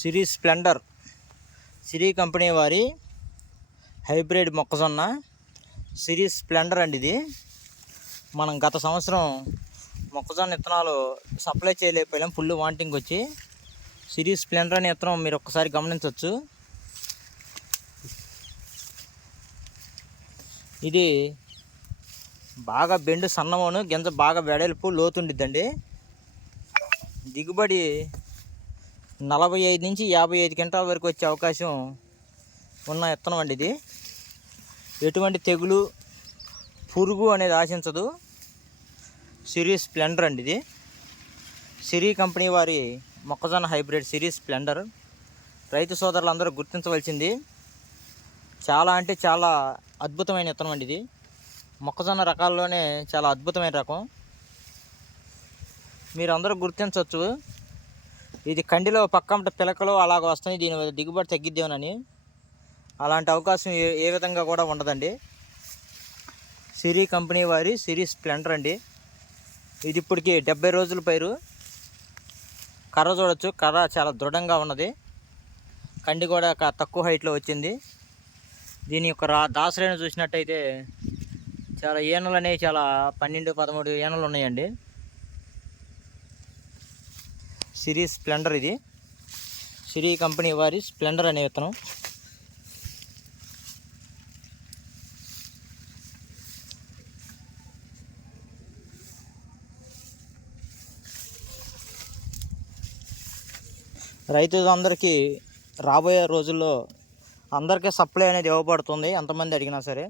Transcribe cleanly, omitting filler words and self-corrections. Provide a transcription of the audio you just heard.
సిరి Splendor సిరి company వారి hybrid మొక్కజొన్న సిరి Splendor అండి. ఇది మనం గత సంవత్సరం మొక్కజొన్న విత్తనాలు సప్లై చేయలేకపోయాం, ఫుల్ వాంటింగ్ వచ్చి. సిరి స్ప్లెండర్ అనే విత్తనం మీరు ఒక్కసారి గమనించవచ్చు. ఇది బాగా బెండు సన్నమోను, గింజ బాగా వెడల్పు లోతుండిద్దండి. దిగుబడి 45 నుంచి 55 క్వింటాల వరకు వచ్చే అవకాశం ఉన్న విత్తనం అండి. ఇది ఎటువంటి తెగులు పురుగు అనేది ఆశించదు. సిరి స్ప్లెండర్ అండి. ఇది సిరి కంపెనీ వారి మొక్కజొన్న హైబ్రిడ్ సిరి స్ప్లెండర్. రైతు సోదరులందరూ గుర్తించవలసింది. చాలా అంటే చాలా అద్భుతమైన విత్తనం అండి. ఇది మొక్కజొన్న రకాల్లోనే చాలా అద్భుతమైన రకం, మీరు అందరూ గుర్తించవచ్చు. ఇది కండిలో పక్కంట పిలకలు అలాగ వస్తాయి, దీని దిగుబడి తగ్గిద్దేమోనని. అలాంటి అవకాశం ఏ విధంగా కూడా ఉండదండి. సిరి కంపెనీ వారి సిరి స్ప్లెండర్ అండి. ఇది ఇప్పటికి 70 రోజుల పైరు. కర్ర చూడొచ్చు, కర్ర చాలా దృఢంగా ఉన్నది. కండి కూడా తక్కువ హైట్లో వచ్చింది. దీని యొక్క దాసరైన చూసినట్టయితే చాలా ఈనెలు అనేవి చాలా 12-13 ఈనెలు ఉన్నాయండి. సిరి స్ప్లెండర్, ఇది సిరి కంపెనీ వారి స్ప్లెండర్ అనే విత్తనం. రైతులందరికీ రాబోయే రోజుల్లో అందరికీ సప్లై అనేది ఇవ్వబడుతుంది, ఎంతమంది అడిగినా సరే.